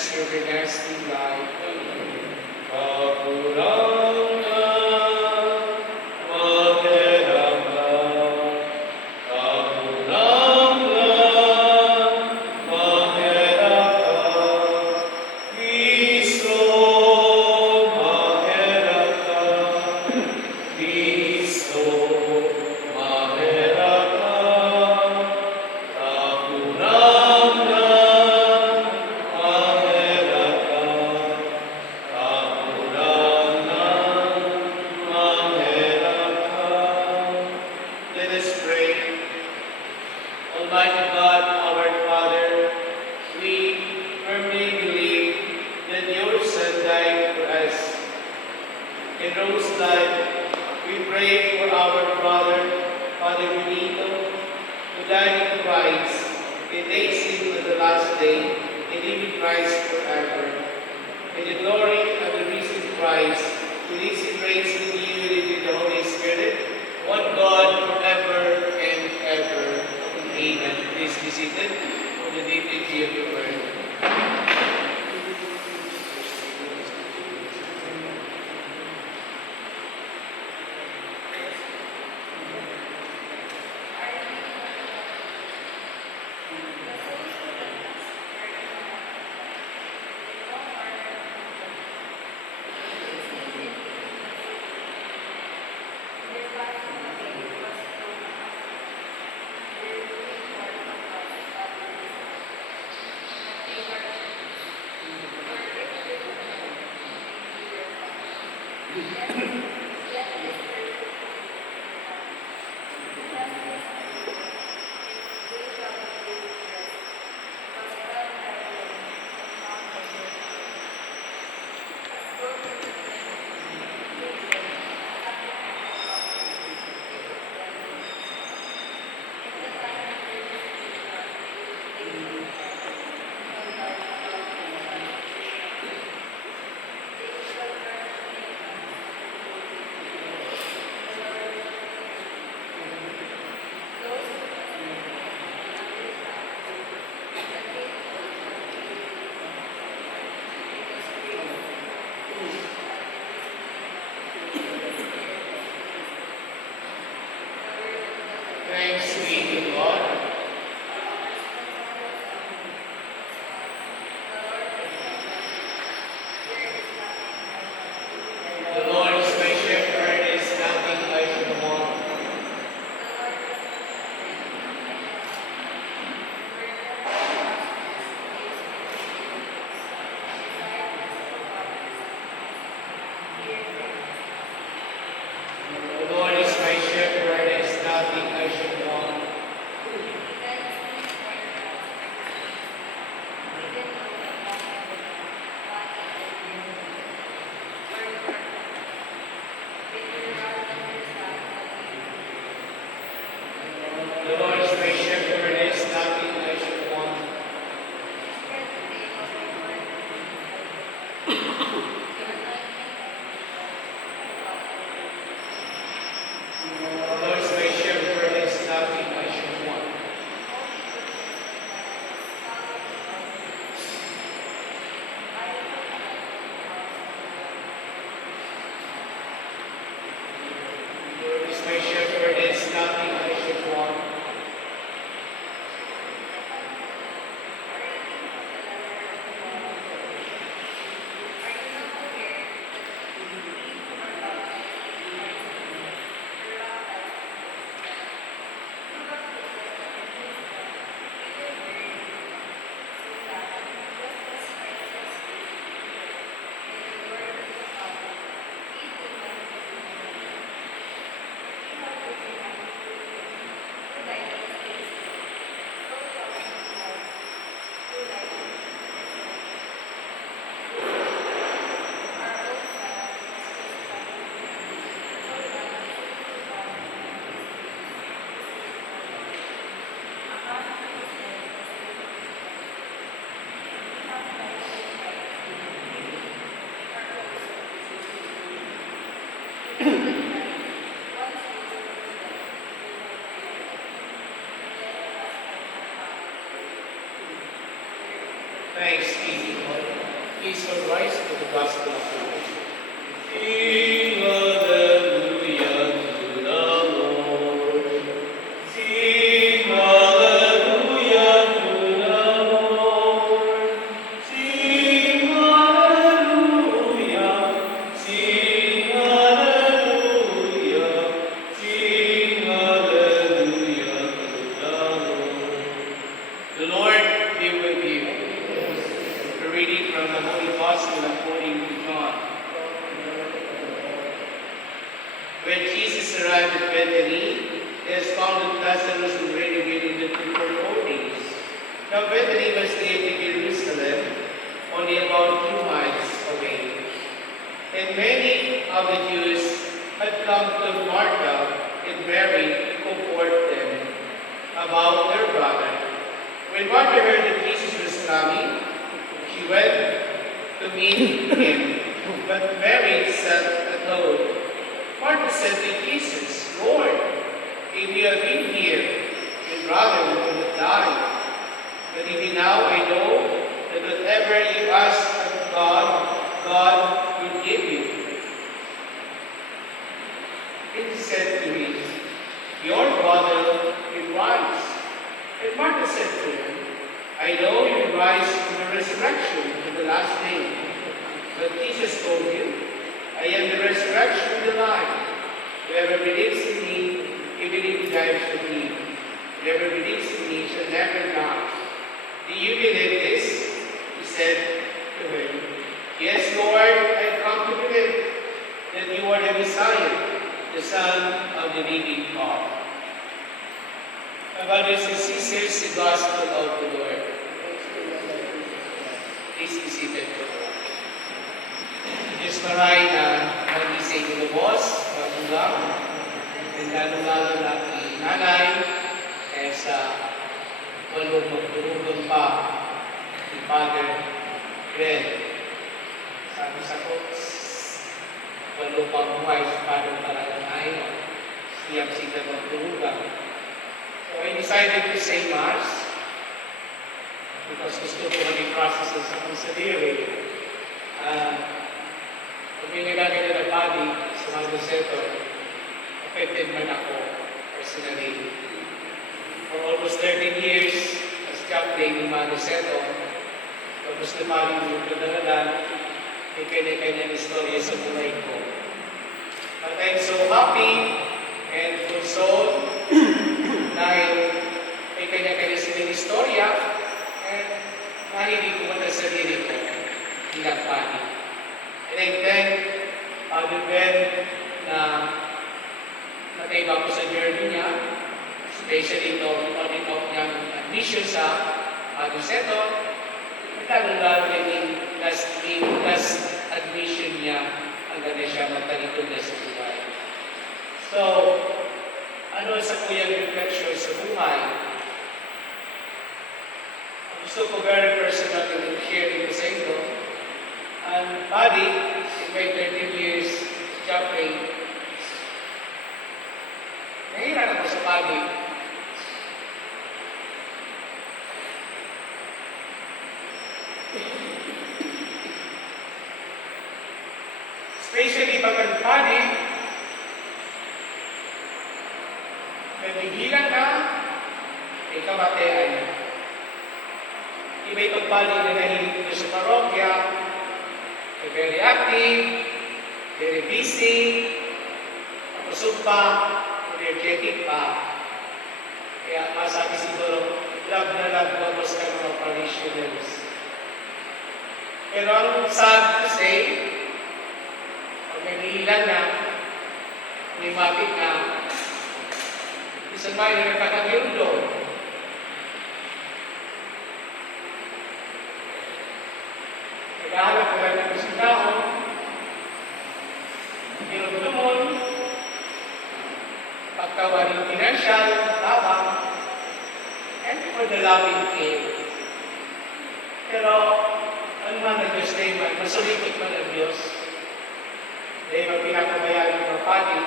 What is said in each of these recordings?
us everlasting life. Let us pray. Almighty God, our Father, we firmly believe that your Son died for us and rose alive. We pray for our brother, Father Benito, who died in Christ and raised him on the last day and live in Christ forever. In the glory of the risen Christ, who lives and reigns with you and with the Holy Spirit, one God forever and ever. Amen. Please be seated for the liturgy of the word. Thanks be to God. The Lord is my shepherd, there is nothing I should want. The Lord is my shepherd, there is nothing I should want. The Lord is my shepherd, there is nothing I should want. The Lord is my shepherd, there is nothing I should want. The Lord is my shepherd, there is nothing I should want. Thanks be to God. Please all rise to the gospel of the Lord. Sing hallelujah to the Lord. Sing hallelujah to the Lord. Sing hallelujah. Sing hallelujah. Sing hallelujah to the Lord. The Lord be with you. A reading from the Holy Gospel according to John. When Jesus arrived at Bethany, he has found that Lazarus already been in the tomb for 4 days. Now Bethany was near to Jerusalem, only about 2 miles away. And many of the Jews had come to Martha and Mary to comfort them about their brother. When Martha heard that Jesus was coming, she went to meet him, but Mary sat at home. Martha said to Jesus, Lord, if you had been here, your brother would have died. But even now I know that whatever you ask of God, God will give you. Jesus said to him, your brother will rise. And Martha said to him, I know you will rise from the resurrection in the last day. But Jesus told him, I am the resurrection and the life. Whoever believes in me, even if he dies shall live. Whoever believes in me shall never die. Do you believe this? He said to him, Yes, Lord, I come to believe that you are the Messiah, the Son of the living God. My brothers and sisters, the Gospel of the Lord. Please be seated for the Lord. Diyos maray na mag-isay ko lubos, magulang, and lalo-lalo na nanay, kaya sa walong magturugan pa ni Father Fred. Sabi sa quotes, walong pang buhay sa Father Taranay, siyang sila magturugan. So I decided to say Mass because gusto ko maging processes ako sa diri. Pag nilagay na ng body sa mga setor, affected man ako personally. For almost 13 years as chaplain ng mga setor, tapos na maring yung kadalalan, may kanya-kanyang istorya sa buhay ko. But I'm so happy and consoled dahil may kanya-kanya silang istorya and mahilig ko na sa sarili ko bilang pani. And I thank Father Ben na nataiba ko sa journey niya, especially ito, on niyang admission sa Aduseto, at lalo yung last admission niya hanggang na siya matalito na sa buhay. So, ano sa kuyang reflection sa buhay? Gusto ko very personal to share ito sa inyo. And Buddy, in my 13 years chaplain, nahiran ako sa Buddy. Especially pag ang Buddy, nabigilan ka, may kamatayan. Iba'y pagbali na nahilig ko sa parokya, very active, very busy, kapusog pa, energetic pa. Kaya masabi siguro, love na love ko ako sa mga parishioners. Pero ang sad to say, pag nahihilan na, may mapit na, isang may nakakagildo. Naghahanap ko lang ng isang tao, pinagdumon, pagkawaring financial, tabang, and for the loving care. Pero, ano man ang Diyos na iman, masulikot man ang Diyos. Dahil ang pinakabayaan ng mga pati,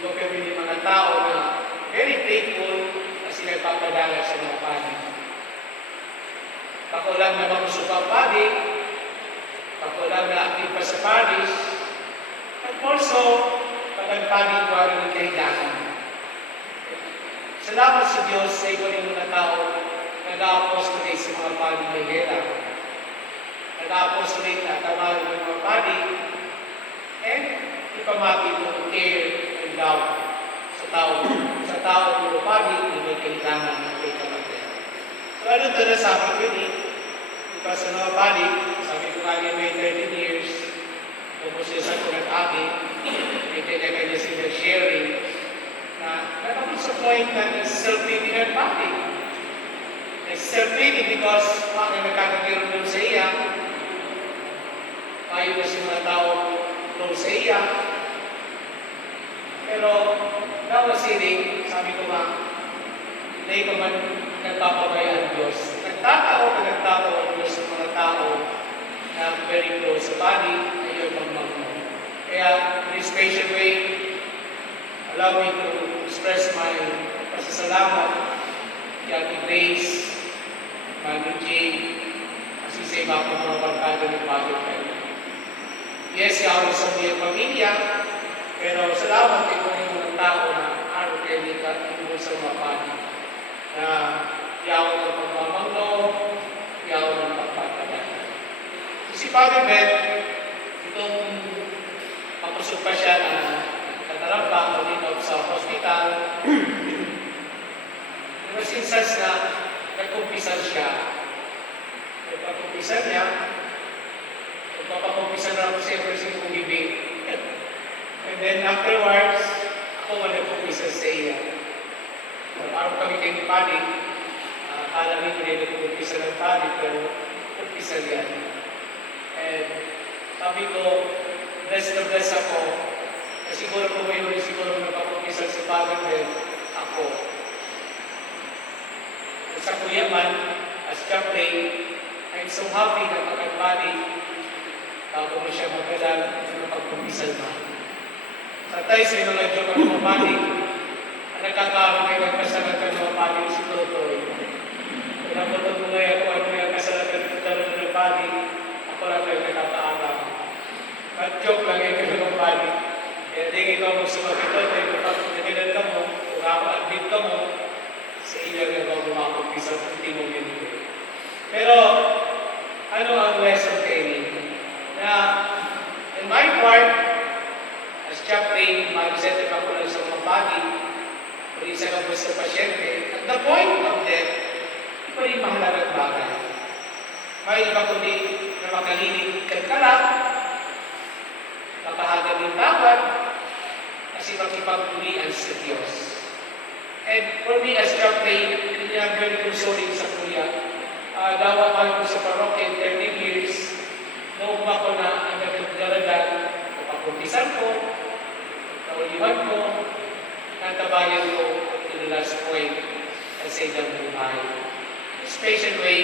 iba kami ng mga tao na very faithful na sila papadala sa mga pati. Ako lang na mamusupang pati, Ako lang na active pa sa parish. At also, pagpapagin ko ang kailangan. Salamat sa Diyos sa iba rin mga tao nag-apostolate sa mga pari ng Hera. Nag-apostolate na tawag ng mga pari and ipamati ng care and love sa tao ng pari na may kailangan ng kay kapatid. So ano ito na sabi ko ni? Ipa sa mga pari, sabi ko nga may 13 years, kumusisan ko ng akin, may kanya-kanya sila sharing na nagkakot sa point na self-pity ng pati. Self-pity because mga nakakagiron doon sa iya, ayaw na si mga tao doon sa iya. Pero, nawasiling, sabi ko nga, hindi pa man nagpapabay ang Diyos. Nagtatawa ang Diyos sa mga tao na very close sa body, ayaw magmamang. Kaya, in this special way, allow me to express my pasasalamat kay Ate Grace, Manu Jane, kasi sa iba po mga barkada ng Father Pell. Yes, ako sa mga pamilya, pero salamat kay kung yung mga tao na araw kayo dito tungkol sa mga pati. Na yaw ng pagmamanglo, yaw ng pagpatagal. Si Father Pell, itong kapusog pa siya na katarapa o dito sa hospital. Pero since na nagkumpisan siya, nagpakumpisan niya, nagpapakumpisan na ako siyempre sa bibig. And then afterwards, ako man nagkumpisan sa iya. Araw kami kayo ni Padi, akala rin hindi nagkumpisan ng Padi, pero kumpisan yan. And sabi ko, blessed na blessed ako, na siguro ko ngayon, siguro nagpakumpisan sa Father din, ako. Sa Kuya Man, as chaplain, I'm so happy na pagkakbali bago mo siya magkadal na pagpumisan mo. Sa tayo sa mga joke ang mga bali, ang nagkakaroon ay magkasalat ang mga bali si Totoy. Kung napatod mo ngayon kung ano yung kasalat ng mga bali, ako lang kayo nakakaalam. At joke lang yung mga bali. Kaya di ikaw magsumak ito, kapag nakilan ka mo, kung ako-admit ka mo, sa iyo na bago makapisa sa hindi mo ginigay. Pero, ano ang lesson training? Na, in my part, as chaplain, mag-set ako lang sa mga body, kung isa ka sa pasyente, at the point of death, ito rin mahalagang bagay. May iba kundi na makalinig ka lang, makahagad ng tawad, kasi makipagpulian sa Diyos. And for me as chaplain, hindi na very consoling sa kuya. Dawa ko sa parokya in 30 years, noong ako na ang nagdaragan, kapagpuntisan ko, kauliwan ko, natabayan ko to the last point at sa idang buhay. Special way,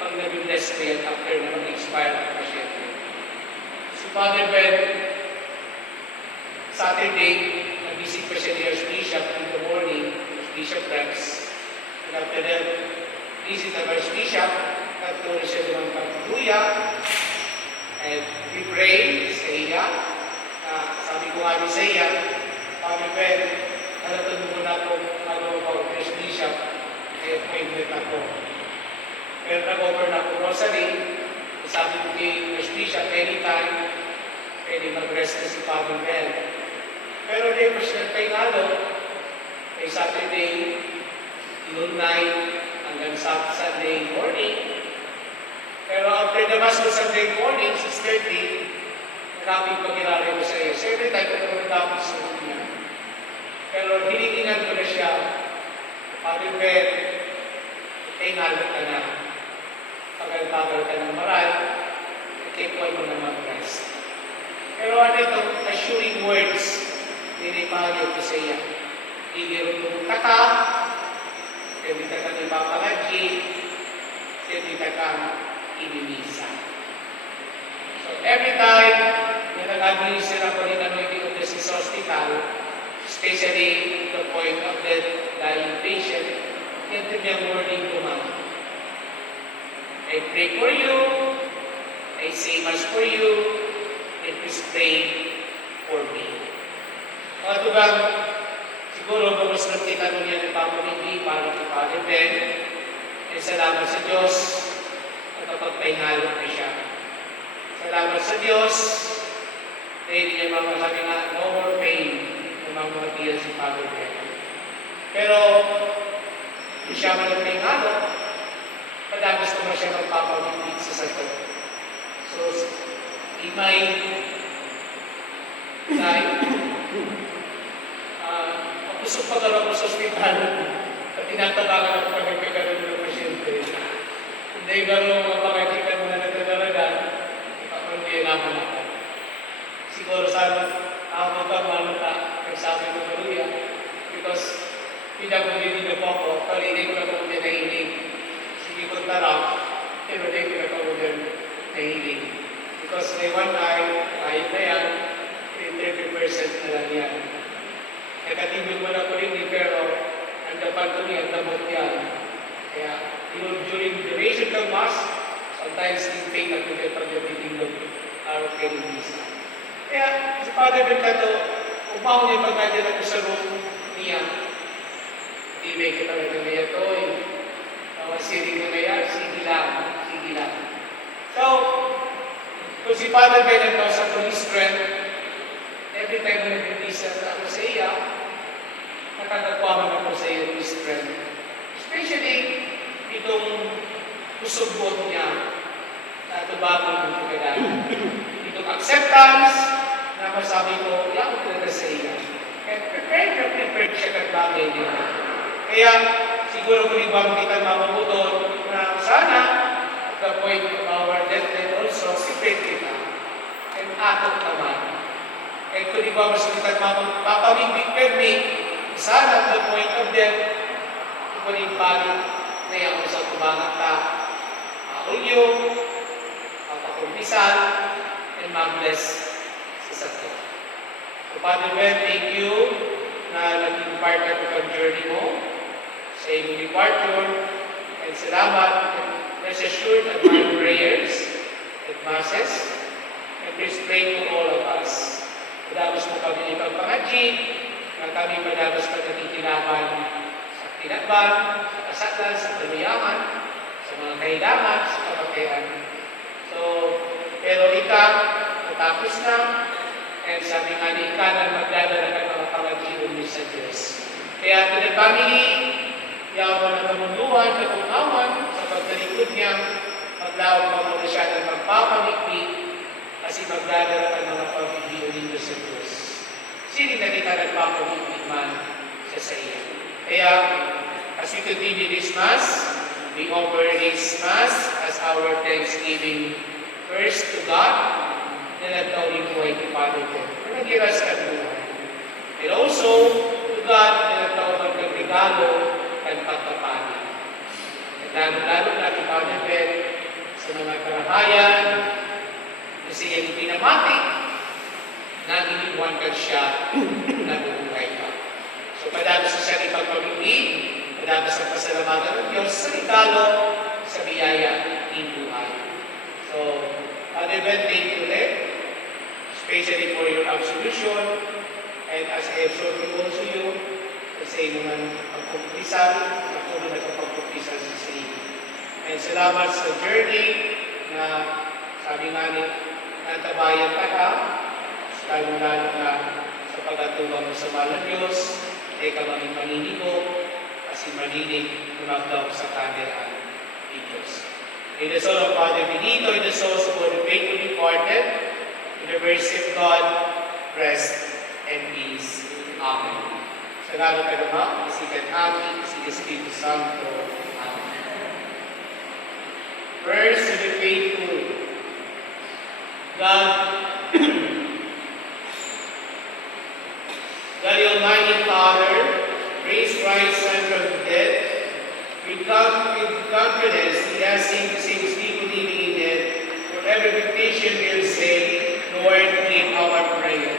pag nag-bless ko yan after na mag-expire ang pasyente. Si Father Ben, Saturday, nag-visit pa siya ni Archbishop in the morning, Bishop Rex. And after that, visit the Archbishop, nagtuloy siya ng pagkuya. And we pray sa iya. Sabi ko nga sa iya, Father Ben, nalatun mo na ako, Archbishop, kaya appointment ako. Pero nag-over na ako rosary, sabi ko kay Archbishop, anytime, pwede mag-rest na si Father Ben. Pero di ko siya kay Ngalo, ay Saturday, noon night, hanggang Sunday morning. Pero after the Mass on Sunday morning, 6:30, maraming pagkilala ko sa iyo. So every time ko naman tapos sa niya. Pero hinihingan ko na siya, Father Ben, tingalo ka na. Tagal-tagal ka ng maral, ikipon mo na mag-rest. Pero ano itong assuring words, nilipagyo ko sa iya. Igirunong taka, hindi ka kang ipapalagi, hindi ka kang inimisa. So every time na nag-administer ako ng anointing of the Sis Hospital, especially the point of death, dying patient, ito niyang warning ko man. I pray for you, I same as for you, and please pray for me. Mga tugang, siguro gusto natin tanong niya ng Papa Hindi para kay Father Ben. And salamat sa Diyos at napagpahinalo na siya. Salamat sa Diyos dahil niya mga sabi nga, no more pain ng mga tiyan si Father Ben. Pero, hindi siya managpahinalo. Padagas ko na siya magpapamigit sa sagot. So, imay, dahil, pusok pagkaroon ko sa ospital at tinatabangan ako pag nagkakaroon ng pasyente. Hindi gano'n mga pangakikan mo na nagdadaragan, ipapamigyan naman ako. Siguro sana ako ka maluta nagsabi ko maluya because pinag-ulitin na po ako, palinig ko na po na nahilig. Sige ko tarap, pero hindi ko na po na nahilig. Because may one eye, kahit na yan, 30% na lang yan. Nakatibig mo na po rin, pero ang dapat ko niya, ang damot yan. Kaya, during duration ng Mass, sometimes in pain at hindi pag-gabiting ng araw kayo ng Misa. Kaya, sa Father Mercado, umaw niya pagkadyan ako sa room niya. Ibig kita talaga niya ito, siring na kaya, sige lang, sige lang. So, kung si Father Mercado sa police strength, every time na nag-release ako sa iya, nakakakwaman ako sa iyo ng strength. Especially, itong pusugbot niya na tubago ng kailangan. Itong acceptance na masabi ko, yan ko talaga sa iya. And prepared siya kag bagay nila. Kaya, siguro kung ibang kita mamabuton na sana, at the point of our death and also, sipit kita. And atot naman. And kung iba mas kita mapapamigdig permi, sana at the point of death, ikunin palit na yung sa tubangan ta, maulyo, mapakumpisan, and mag-bless sa sato. So, Father Ben, thank you na naging part na ito ang journey mo sa iyong departure, and salamat, and rest assured at my prayers at masses, and please pray for all of us. Padamas mo kami ipagpangadji, na kami padamas pa nakikilaban sa tinatban, sa kasaklan, sa kaliyaman, sa mga kailangan, sa kapakayan. So, pero ika, natapos na, and sabi nga ni ika na magdadala ng mga pangadji sa Diyos. Kaya tinagpamili, yaw mo ng kamunduhan, kapungawan, sa pagkalikod niya, maglawag pa muna siya ng magpapamikbi, kasi magdadala ng mga pagbibiyo sa Diyos. Sino na kita nagpapamikbi man sa iyo. Kaya, as we continue this Mass, we offer this Mass as our thanksgiving first to God, na nagtawin po ay Father God, na nagiras ka buhay. And also, to God, na nagtawin ng regalo at pagpapali. At lalo-lalo na kay Father God, sa mga karahayan, kasi yung pinamati, na iniwan ka siya na buhay ka. So, padalos sa siya ipagpamigli, padalos sa pasalamatan ng Diyos sa regalo, sa biyaya ng buhay. So, Father Ben, thank you ulit, especially for your absolution, and as I exhort you also you, sa inyong pagpupisa, patuloy na pagpupisa sa iyo. And salamat sa journey na sabi nga ni natabayan ka na, lalo-lalo na sa pagkatulong sa mahal ng Diyos, ay ka maging maninigo, kasi maninig lumagdaw sa kandilan ni Diyos. In the soul of Father Benito, in the souls of all the faithful departed, in the mercy of God, rest and peace. Amen. Salamat ka naman, isikat amin, si Espiritu Santo. Amen. Prayers to the faithful. God, God, the Almighty Father, raised Christ's Son from the dead, with confidence, He has seen the same people living in death. For every petition will say, Lord, hear our prayer.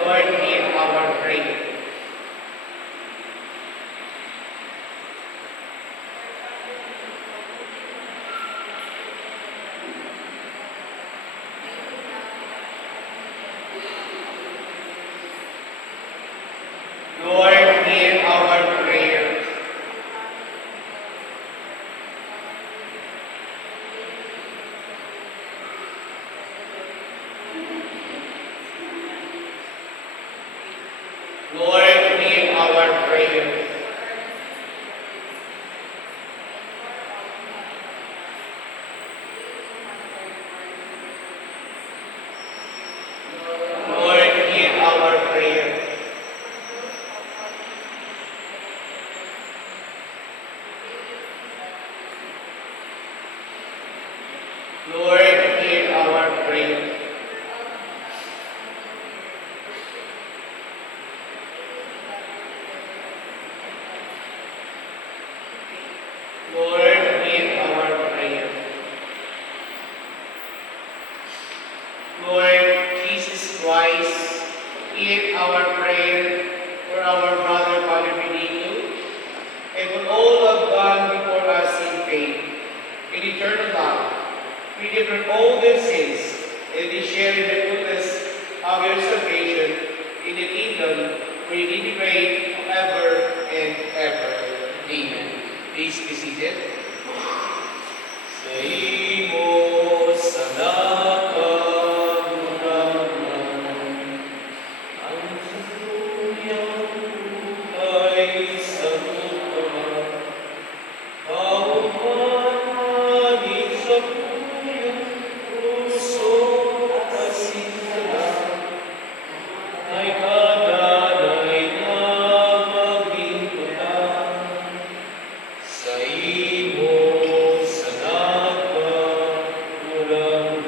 Lord, hear our prayer. Lord, hear our prayer. Lord, hear our prayer. Lord Jesus Christ, hear our prayer for our brother Father Benito and for all who have gone before us in faith, in eternal life. We give them all their sins and they share in the goodness of your salvation in the kingdom where you give reign forever and ever. Amen. Please be seated. Sa imo sa nakaduraman, ang tuluyang buhay sa tuwa. Paumanhin sa tuyong puso kasinala, ay kadanay na magbintutan. Sa imo sa nakaduraman,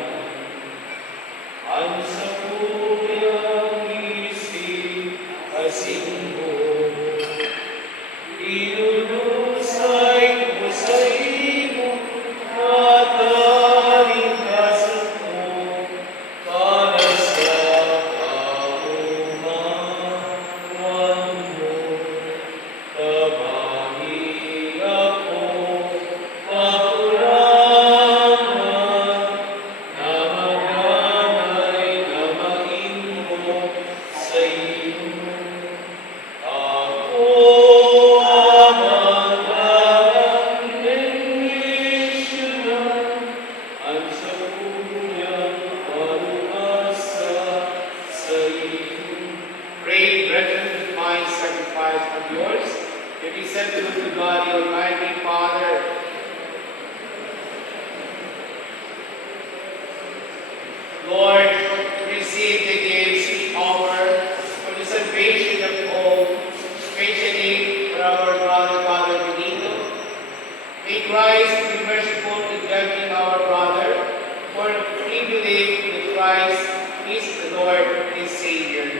ang sa tuyang isip kasinmo. Inulusay mo sa imo mataling kasama para sa kaumawan mo. Tabahi ako makulangan na maganay na maingo sa iyo. Ako ang nagdedesisyonan, ang sa kanyang pag-asa sa iyo. Pray, brethren, that my sacrifice of yours may be acceptable to God, the Almighty Father. Lord, receive the gifts we offer for the salvation of all, especially for our brother Father Benito. May Christ be merciful to judging our brother, for we believe that Christ is the Lord and Savior.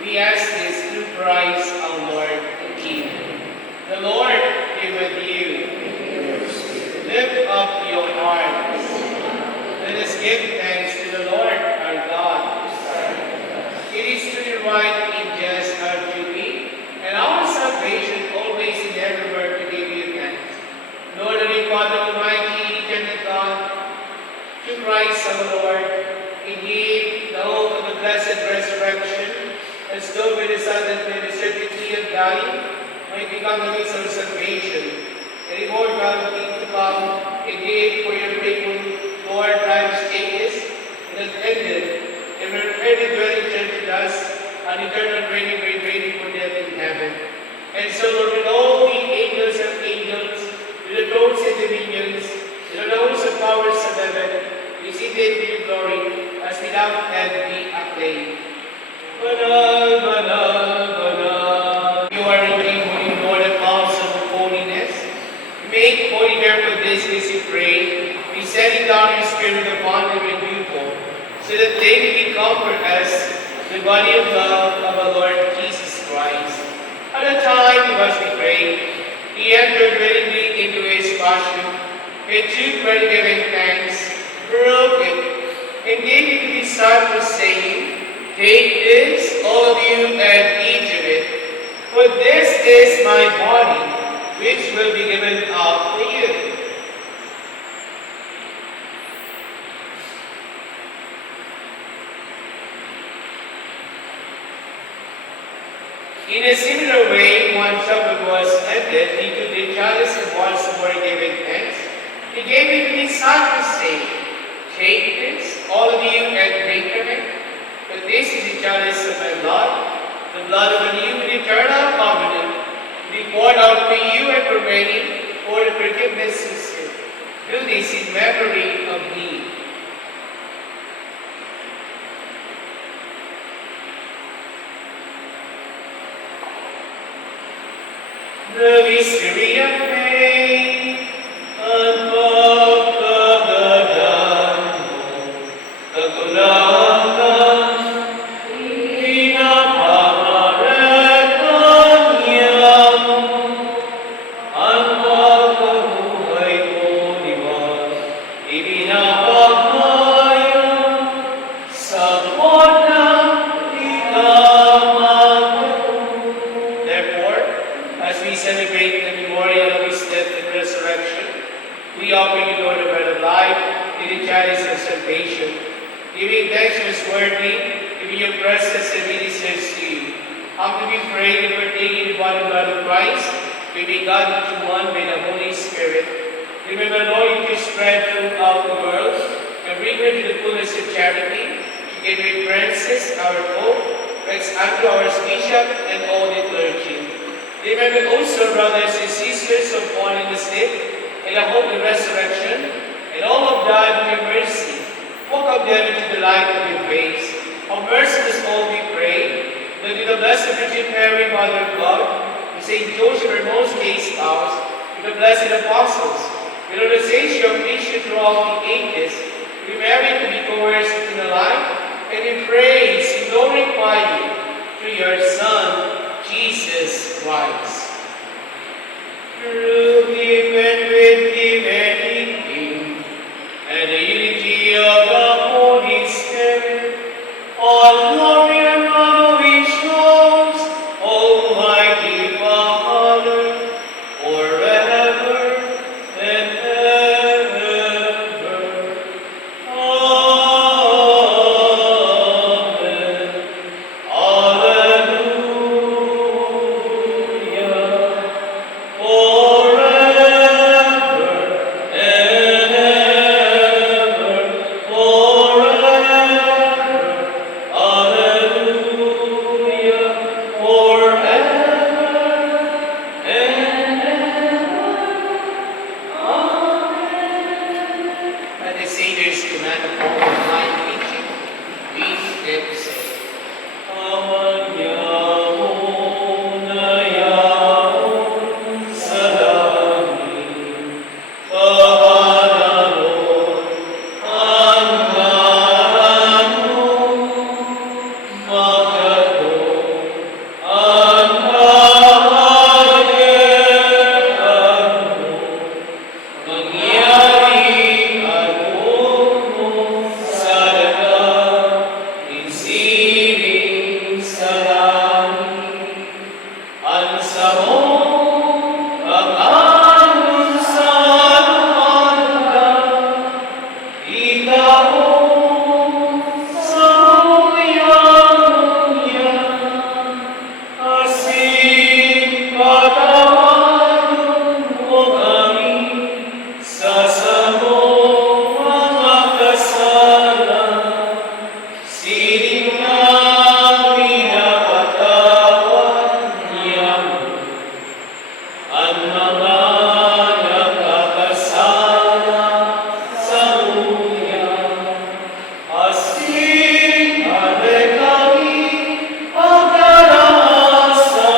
We ask this through Christ our Lord and King. The Lord be with you. Lift up your hearts. Let us give thanks to the Lord our God. It is truly right and just our duty and our salvation always and everywhere to give you thanks. Lord, Holy Father, Almighty, eternal God, through Christ our Lord, He gave the hope of the blessed resurrection, as though with the sudden and the certainty of dying might become the means of salvation. And immortal thing to come, He gave for your faithful Lord Times ages, and that ended, and will ready dwelling church with us, an eternal reigning, great reigning for them in heaven. And so, Lord, with all the angels of angels, with the thrones and dominions, with the hosts of powers of heaven, we see them in your glory, as without end be acclaimed. Banal, banal, banal. You are the King, holy Lord, and counsel of holiness. Make holy therefore this is we pray, be sending down your Spirit upon them and people, so that they may comfort us, the body of love of our Lord Jesus Christ. At the time he was betrayed, he entered willingly into his passion, and took bread giving thanks, broke it, and gave it to his disciples, saying, Take this, all of you, and eat of it, for this is my body, which will be given up for you. In a similar way, when supper was ended, he took the chalice and once more giving thanks, he gave it to his disciples, saying, Take this, all of you, and drink of it, for this is the chalice of my blood, the blood of a new and eternal covenant, to be poured out for you and for many for the forgiveness of sin. Do this in memory of me. The mystery of faith, Ang pagkagadan giving thanks worthy to be your presence and ministers to you. Humbly we pray that partaking the body and blood of Christ, we be gathered into one by the Holy Spirit. Remember, Lord, you spread throughout the world, and bring her to the fullness of charity. Edward Francis, our Pope, Rex Andrew, our Bishop, and all the clergy. Remember also brothers and sisters of born in the sleep, and the hope of resurrection, and all of God in your mercy. Welcome them into the light of your grace. Have mercy on us all, we pray, that with the Blessed Virgin Mary, Mother of God, with Saint Joseph, our most chaste spouse, with the blessed apostles, with the saints of Christian throughout the ages, we merit to be coerced into the light, and we praise and glorify you through your Son, Jesus Christ. Through him and with him and in him, and the unity of the Holy Spirit, all glory and honor which goes, Almighty Father, forever and ever. Amen. Alleluia. Forever and ever. Forever. Alleluia. Forever and ever. At the Savior's command of all divine teaching, we dare to say, Aman yaon na yaon sa langit, paganaron ang kanon, magkaroon ang kaharian mo. Mangyari ano sa dagat, insiling sa langit. Ang samong pag-anon sa lumaga, itaon sa muyan-muyan. Asin patawanon mo kami sa samong mga kasalanan. Sining na pinapatawad niya mo ang mga nakakasala sa muyan. Asin halik kami pagdaraan sa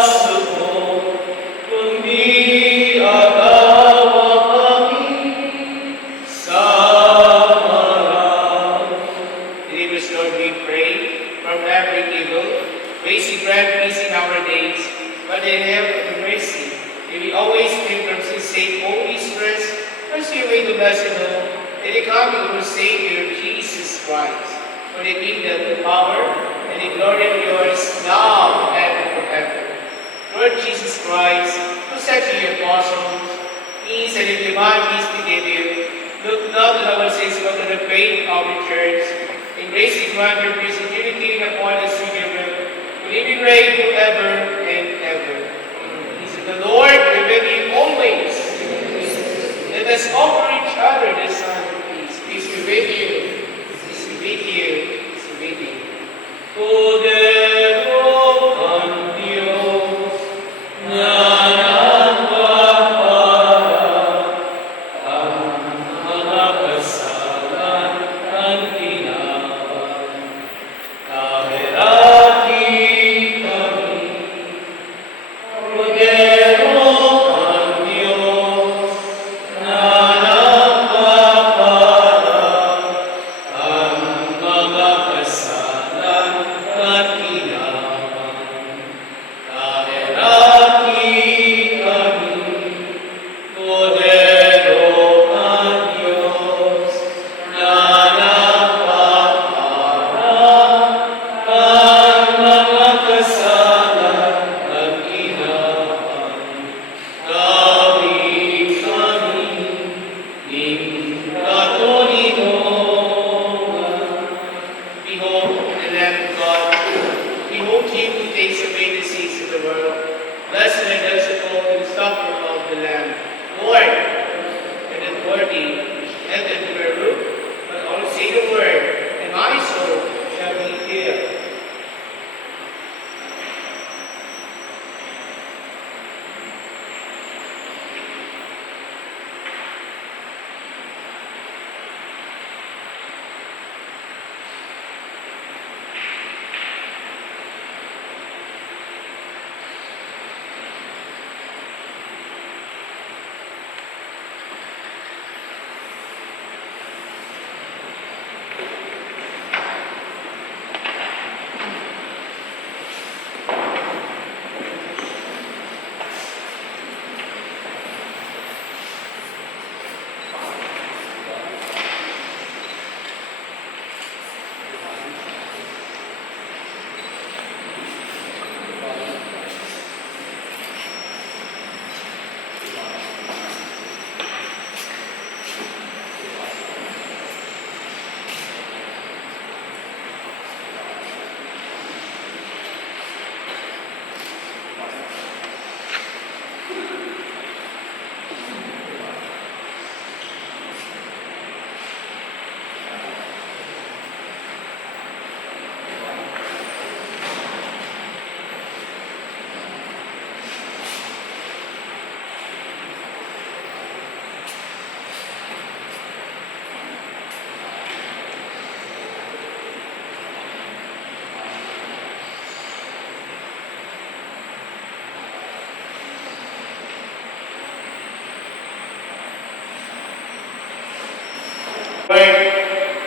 suko, kundi agawa kami sa marami. Deliver us, Lord, we pray, from every evil, raising grant peace in our days, but in help and mercy, may we always think from His sake, Holy Spirit, pursue away the blessed hope, and the coming of our Savior, Jesus Christ, for the kingdom, the power, and the glory of yours, now and forever. Lord Jesus Christ, who said to your apostles, peace and divine peace to give you, look not on our sins, but on the faith of the church, and grace and grant your peace and unity upon us through your will, who live and reign forever and ever. Peace of the Lord be with you always. Let us offer each other the sign of peace. Peace be with you. Peace be with you. Peace be with you. Cordero ang Diyos na nagpapala ang mga kasalan ng ginawa. Kahirati kami, Cordero ang Diyos na nagpapala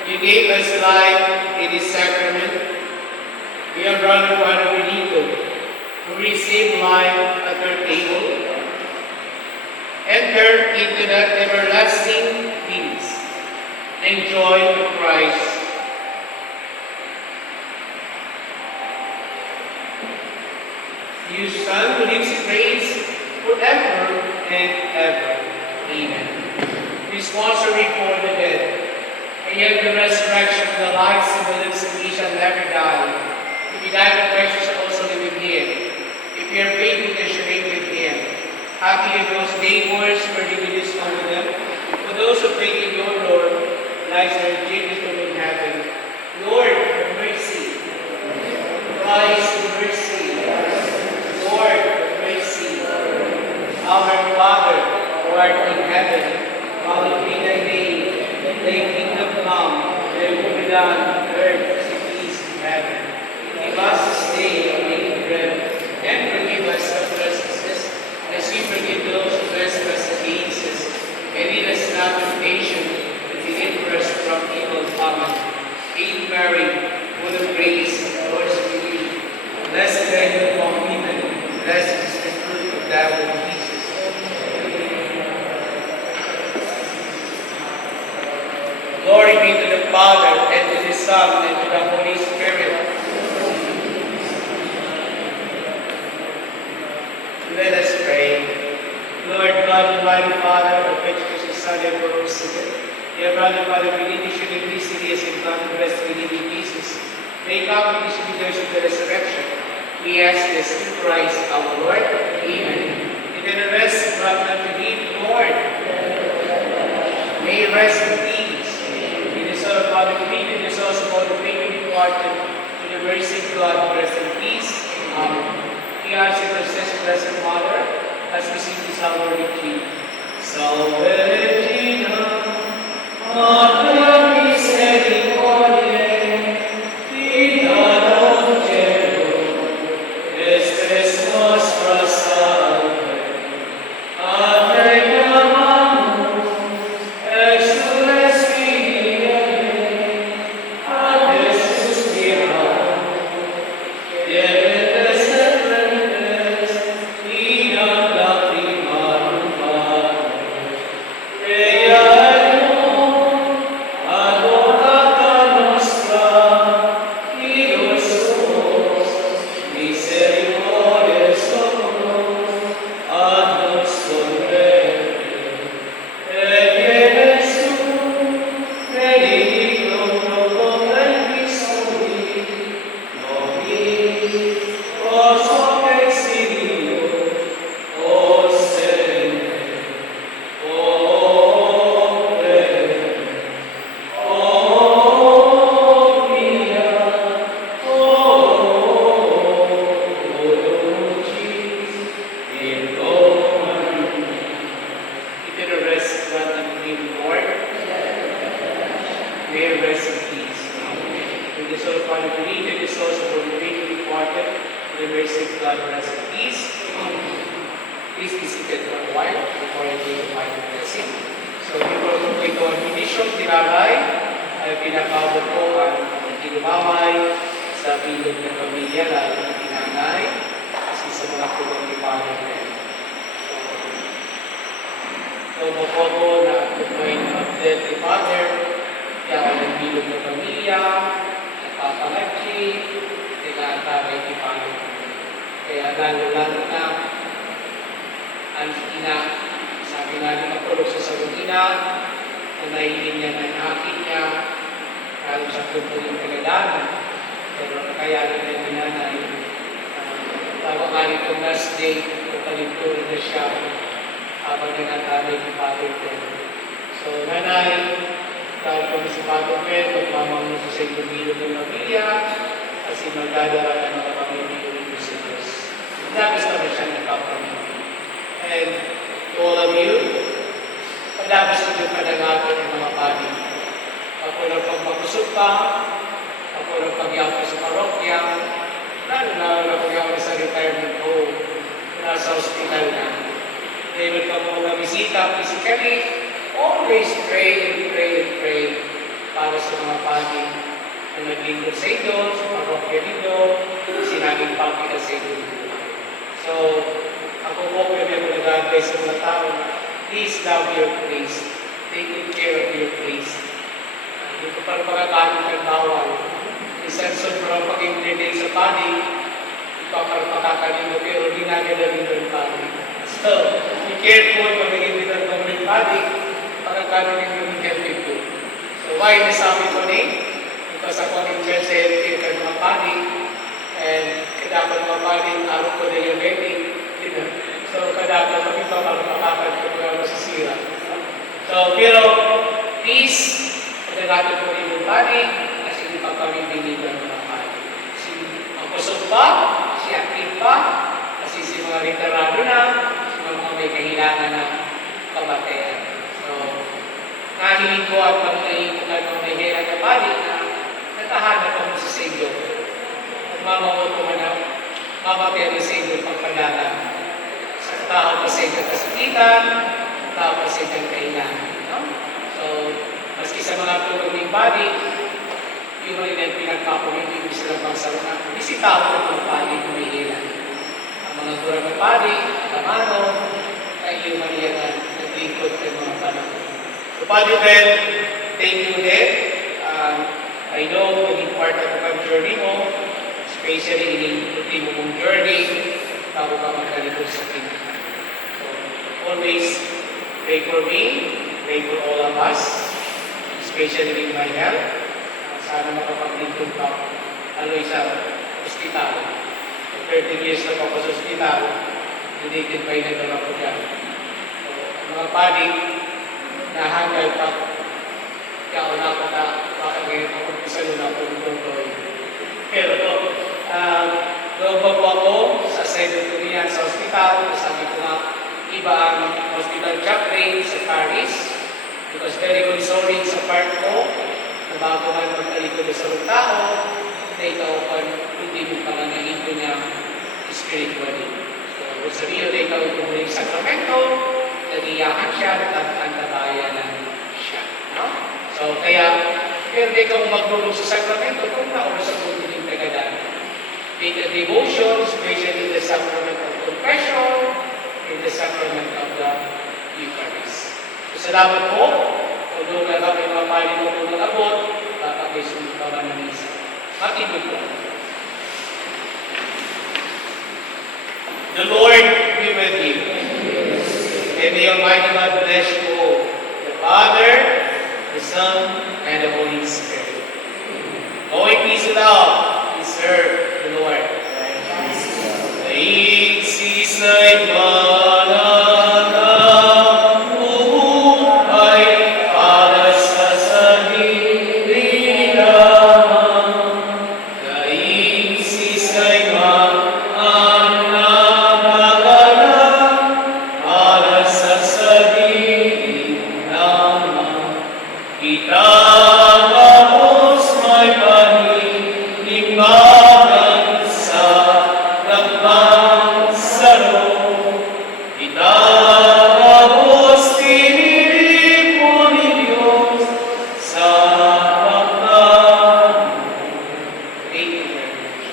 You gave us life in this sacrament. We are brother Father Benito, who received life at your table. Enter into that everlasting peace and joy of Christ. You Son, who lives and reigns forever and ever. Amen. We sponsor for the dead, and yet the resurrection of the life symbolism we shall never die. If you die with Christ, you shall also live with Him. If you are faithful, you shall reign with Him. Happy are those neighbors where you will discover them. For those who pray in your Lord, lies are Jesus in heaven. Lord, have mercy. Christ, have mercy. Lord, have mercy. Our Father, who art in heaven, hallowed be thy name. Thy kingdom come, thy will be done on earth as it is in heaven. Give us this day our daily bread, and forgive us our trespasses, as we forgive those who trespass against us. And lead us not into temptation, but deliver us from evil. Amen. Hail Mary, full of grace, the Lord is with you. Blessed are you among women, blessed is the fruit of thy womb, Jesus. Glory be to the Father, and to the Son, and to the Holy Spirit. Let us pray. Lord God, Almighty Father, of which is the Son and Holy Spirit, dear brother, Father, believe you should increase in this and God bless believe in Jesus. May God be distributors of the resurrection. We ask this through Christ our Lord. Amen. Eternal rest, grant unto thee, Lord. May you rest in peace. In the soul of Father Benito, in the souls of all the faithfully departed, to the mercy of God, rest in peace. Amen. We ask you to assist Blessed Mother, as we sing this hour retreat. Salve Regina, Mater Misericordiae, Vita Dulcedo, Estes nostra salve. A te clamamus, exules Filii Dei, a te suspiramos, debentes et frementes, in ad lacrimarum vale. Ea eum, advocata nostra, Deus suos, misericordiae socorros, ad nos socorrere. Et Jesum, benedictum fructum ventris tui, nobis, os hoc exilio, os semper, opere, omnia, olucis, in Domini. Eternal rest, grant unto me, Lord. May you rest in peace. In the soul of Father Benito, in the souls of all the faithfully departed, in the mercy of God, rest in peace. Please be seated for a while before I give the final blessing. So before we go to our benediction, tinalay, ay pinakawag ko ang kinumamay sa bilog ng pamilya, lalo ng tinanay, kasi sa mga tulong ni Father Ben. So, mapopo na at the point of death ni Father, kaya ng bilog ng pamilya, nagpapalagki, tinatawag ni Father. Kaya lalo-lalo na, ang ina, sabi natin matulog sa salugina, na nahihilin niya ng akin niya, lalo sa tubo yung kagalanan. Pero nakayanin na yung nanay, tawag nga itong last day, kapaligturin na siya, habang nanatali ni Father Ben. So, nanay, dahil kami si Father Ben, magmamang sa inyo bilog ng pamilya, kasi magdadara ng mga pamilya ng Diyos. Tapos kami siya nagpapamilya. And to all of you, padabas nyo padangatan ng mga pamilya. Ako ng pagpapusok pa, ako ng pagyaw sa parokya, lalo na pagyaw sa retirement home, nasa hospital na. David pa mo na bisita physically, always pray and pray and pray para sa mga lingkod sa inyo, sa parokya ninyo, kasi naging public sa inyo. So, ako po, pwede ako nag-advise sa mga tao na please love your place. Take good care of your place. Hindi ko parang makakaano ng bawal. Isang sobrang pag-implement sa panig, ikaw parang makakalino, pero di nagalawin ng panig. So, be careful pag nag-implement ng panig, makakaroon ng helping ko. So, why nasabi ko ni? Because ako ng church sa healthcare ka mga panig, and kadapat mga panig, araw ko na yung wedding. So, kadapat kami pa para makakal ko mga masisira. So, pero, please, pagkagatot ko rin yung panig, kasi hindi pa kami binigyan ng mga panig. Si Apostol pa, si Akil pa, kasi si mga veterano na, si mga may kahilangan na kamatayan. So, nahiling ko at pagkain ko ng may hirang na panig na natahanap ako sa Savior. At mamawag ko man ang mamatay sa Savior pagpadalan. Sa tao pa sa inyong kasakitan, tao pa sa inyong kailangan. No? So, maski sa mga tulong ng body, yung rin ang pinagpapulitin ko silang pagsalunan. Hindi si tao ng body humihilan. Ang mga turang ng body, kamano, ay yung Maria na naglingkod ng mga panahon. So, Padre Ben, thank you ulit. I know naging part of the journey mo, especially in ultimo mong journey, bago ka magkalikod sa kingdom. So, always pray for me, pray for all of us, especially in my health. Sana makapaglingkod pa aloy sa ospital. So, 30 years na ako sa ospital, hindi din pa inagawa ko dyan. So, mga panig, nahangal pa, kaya na ko na makagayon ako sa luna ko ng pero loob po ako sa side ko niya sa ospital, sabi ko nga, iba ang hospital chaplain sa Paris, because very consoling sa part ko, na bago man magkalikod sa mga tao, na ikaw kan hindi mo panganagin ko niya spiritually. So, sabihin na ikaw ito muli sa sakramento, nagiyahan siya, nagtabayanan siya. No? So, kaya, pero di ka maglulong sa sakramento, kung nauna sa puto ng tagadan. In the devotion, especially in the sacrament of confession, in the sacrament of the Eucharist. So, salamat po. Kung doon na kami mapali mo kung mag-abot, kakabisunin pa ba ng isa. Matibig po. The Lord be with you. And the Almighty God bless you all. The Father, the Son, and the Holy Spirit. Go in peace and love. We serve the Lord. Daig sisay manana, buhay para sa sarili lamang. Daig sisay manana, para sa sarili lamang. Itagapos may panimbagan sa nagpansaro. Itagapos tiniripon ni Diyos sa pagkano. Thank you very much.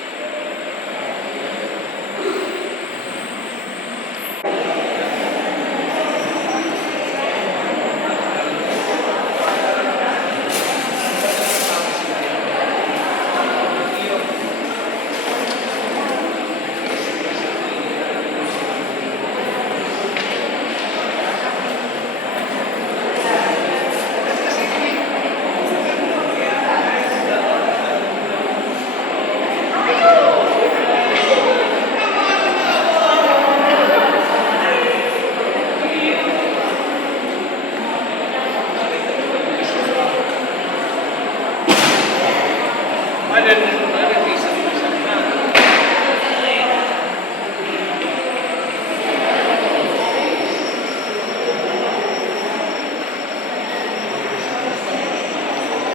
Madam